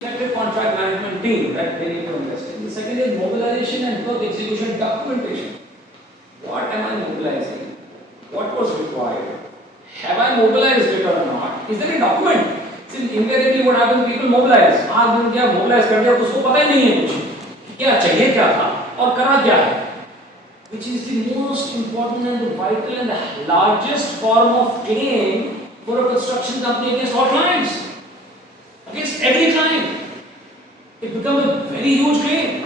effective contract management team that they need to invest in. The second is mobilization and work execution documentation. What am I mobilizing? What was required? Have I mobilized it or not? Is there a document? Since invariably what happens, people mobilize. आज दिन क्या mobilize कर दिया, उसको पता ही नहीं है कुछ क्या चाहिए क्या था और करा क्या है. Which is the most important and the vital and the largest form of claim for a construction company against all clients. Against every client. It becomes a very huge claim.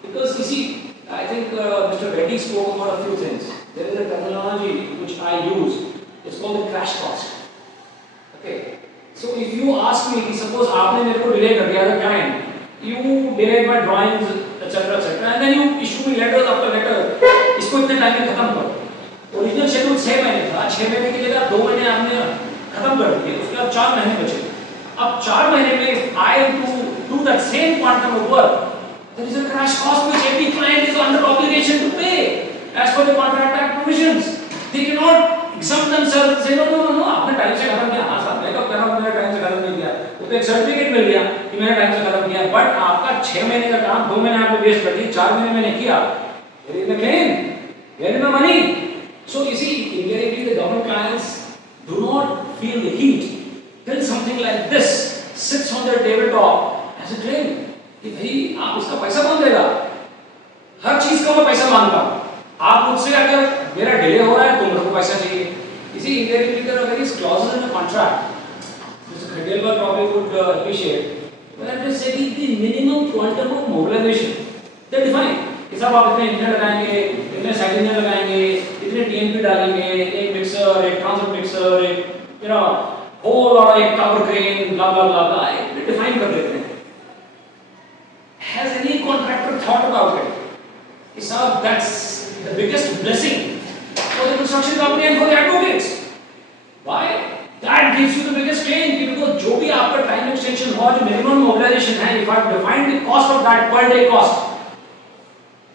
Because you see, I think Mr. Reddy spoke about a few things. There is a terminology which I use. It's called the crash cost. Okay. So if you ask me, suppose आपने मेरे को delay कर दिया as a client, you delayed my drawings, etc., etc., and then you issue me letters after letter. इसको इतने time में खत्म करो. Original schedule 6 महीने था. 6 महीने की जगह 2 महीने आपने खत्म कर दिए. उसके बाद 4 महीने बचे. अब 4 महीने में I to do that same quantum of work, there is a crash cost which every client is under obligation to pay as per the contract act provisions. They cannot exempt themselves and say no आपने time से खत्म किया. हाँ साहब मैं कब कह रहा हूँ मैंने टाइम से खत्म नहीं किया. वो तो एक सर्टिफिकेट मिल गया कि मैंने टाइम से खत्म किया. बट आपका 6 महीने का काम 2 महीने आपने वेस्ट कर दिए, 4 महीने मैंने किया. Where is the claim? Where is the money? So you see, invariably the government clients do not feel the heat till something like this sits on their tabletop as a claim. कि भाई आप इसका पैसा कौन देगा? हर चीज का मैं पैसा मांगता हूँ. आप मुझसे अगर मेरा डिले हो रहा है तो मेरे को पैसा चाहिए. इसी invariably there are various clauses in the contract. Mr. Khandelwal probably would appreciate. Where they say the minimum quantum of mobilization. They define. कि साहब आप इतने इंजीनियर लगाएंगे, इतने साइट इंजीनियर लगाएंगे, इतने टीएनपी डालेंगे, एक मिक्सर, एक ट्रांसफर मिक्सर, एक होल और एक tower crane, blah blah blah blah. ये define कर देते हैं. Has any contractor thought about it? कि साहब that's the biggest blessing for the construction company and for the advocates. Why? That gives you the biggest claim because जो भी आपका time extension हुआ, जो minimum mobilization है, if I define the cost of that per day cost,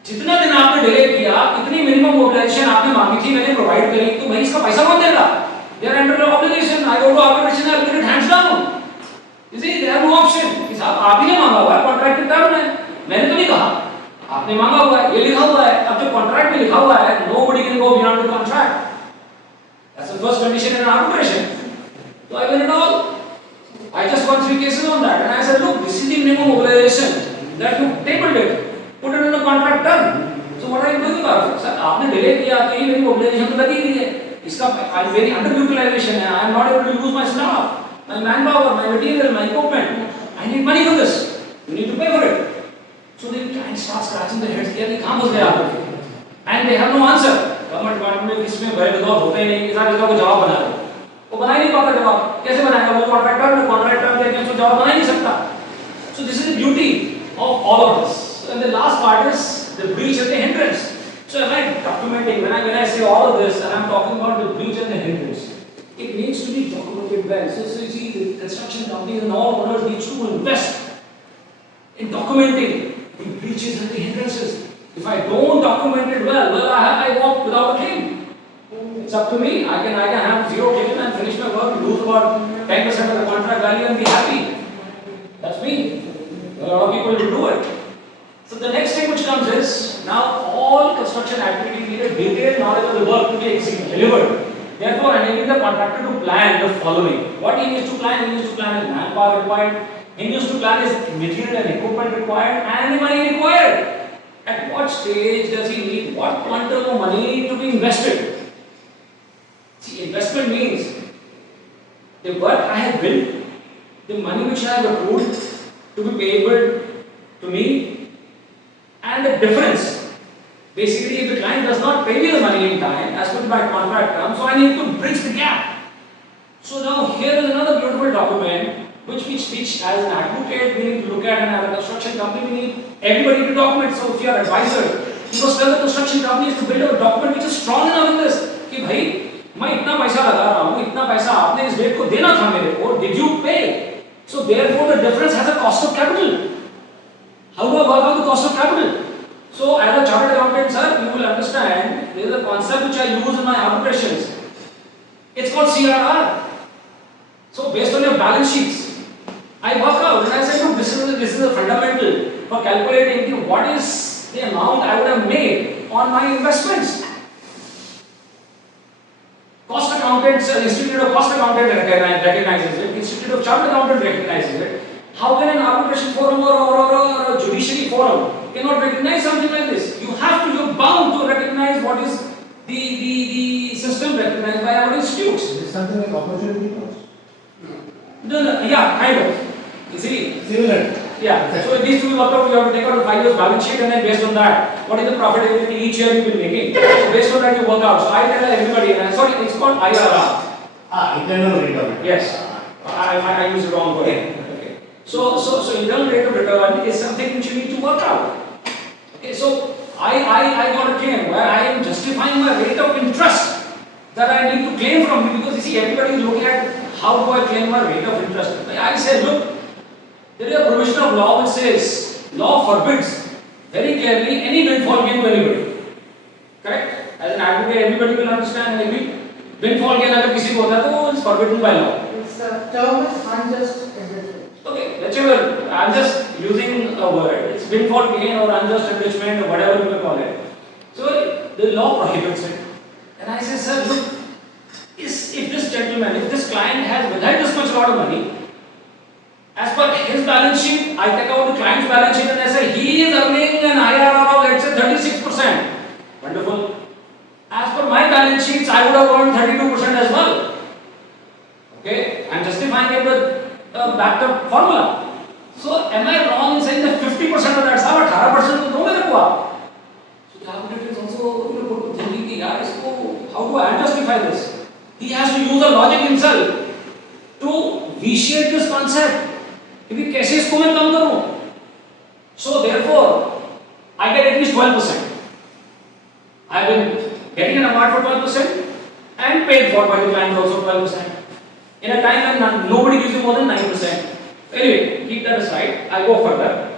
जितना दिन आपने delay किया, इतनी minimum mobilization आपने मांगी थी, मैंने प्रोवाइड करी, तो भाई इसका पैसा कौन देगा? They are under obligation. I go to arbitration, I put it hands down. You see, they have no option. कि साहब आप ही ने मांगा हुआ है, कॉन्ट्रैक्ट टर्म है, मैंने तो नहीं कहा, आपने मांगा हुआ है, ये लिखा हुआ है. अब जो कॉन्ट्रैक्ट में लिखा हुआ है, nobody can go beyond the contract. That's the first condition in arbitration. So I win it all. I just won 3 cases on that, and I said, look, this is the minimum mobilization that you tabled it, put it in the contract term. So what are you doing about it? Sir, आपने delay किया, तो ये मेरी mobilization तो लगी हुई है. इसका I'm very underutilization है. I am not able to use my staff, my manpower, my material, my equipment. I need money for this. You need to pay for it. So they can start scratching their heads. कि कहाँ फंस गए आप? And they have no answer. Government department में इसमें भय विरोध होते ही नहीं. किसान इसका कोई जवाब बना दे. वो बना ही नहीं पाता जवाब. कैसे बनाएगा? वो कॉन्ट्रैक्टर देके उसको जवाब बना ही नहीं सकता. So this is the beauty of all of this. And the last part is the breach and the hindrance. So if I'm documenting, when I say all of this, and I'm talking about the breach and the hindrance, it needs to be documented well. So you see, the construction companies and all owners need to invest in documenting the breaches and the hindrances. If I don't document it well, I walk without a claim. It's up to me. I can have 0 claim and finish my work, lose about 10% of the contract value and be happy. That's me. A lot of people will do it. So the next thing which comes is, now all construction activities need a detailed knowledge of the work to be delivered. Therefore, enabling the contractor to plan the following. What he needs to plan? He needs to plan his manpower required. He needs to plan his material and equipment required and the money required. At what stage does he need what quantum of money to be invested? See, investment means the work I have built, the money which I have accrued to be payable to me, and the difference. Basically, if the client does not pay me the money in time, as per my contract terms, so I need to bridge the gap. So now here is another beautiful document which as an advocate we need to look at, and as a construction company we need everybody to document. So if you are advisor, you must tell the construction companies to build a document which is strong enough in this. कि भाई मैं इतना पैसा लगा रहा हूँ, इतना पैसा आपने इस डेट को देना था मेरे को, did you pay? So therefore the difference has a cost of capital. How do I work out the cost of capital? So as a chartered accountant, sir, you will understand there is a concept which I use in my arbitrations. It's called CRR. So based on your balance sheets, I work out and I said, look, this is a fundamental for calculating what is the amount I would have made on my investments. Cost accountants, Institute of Cost Accountant recognizes it, Institute of Chartered Accountant recognizes it. How can an arbitration forum or a judiciary forum cannot recognize something like this? You're bound to recognize what is the system recognized by our institutes. Is this something like opportunity cost? No, yeah, kind of. You see? Similar. Yeah. Okay. So it needs to be worked out. You have to take out a 5 years balance sheet and then based on that, what is the profitability each year you've been making. So based on that you work out. So I tell everybody, and sorry, it's called IRR. Internal rate of return. Yes. I use the wrong word. Okay. So internal rate of return is something which you need to work out. Okay. So I got a claim where I am justifying my rate of interest that I need to claim from you, because you see everybody is looking at how do I claim my rate of interest. I said, look, there is a provision of law which says, law forbids very clearly any windfall gain to anybody. Correct? As an advocate, everybody will understand and agree. Windfall gain अगर किसी को होता है तो it's forbidden by law. It's the term is unjust enrichment. Okay, whichever, I'm just using a word. It's windfall gain or unjust enrichment or whatever you may call it. So the law prohibits it. And I say, sir, look, if this gentleman, if this client has withheld this much lot of money, as per his balance sheet, I take out the client's balance sheet and I say he is earning an IRR of let's say 36%. Wonderful. As per my balance sheets, I would have earned 32% as well. Okay, I'm justifying it with a backed up formula. So am I wrong in saying that 50% of that, sir, 18% तो दो मेरे को आप? So the arbitrator is also put to thinking कि यार इसको how do I justify this? He has to use a logic himself to vitiate this concept. कि कैसे इसको मैं कम करूं? So therefore, I get at least 12%. I've been getting an award for 12% and paid for by the client also 12%. In a time when nobody gives you more than 9%. Anyway, keep that aside. I go further.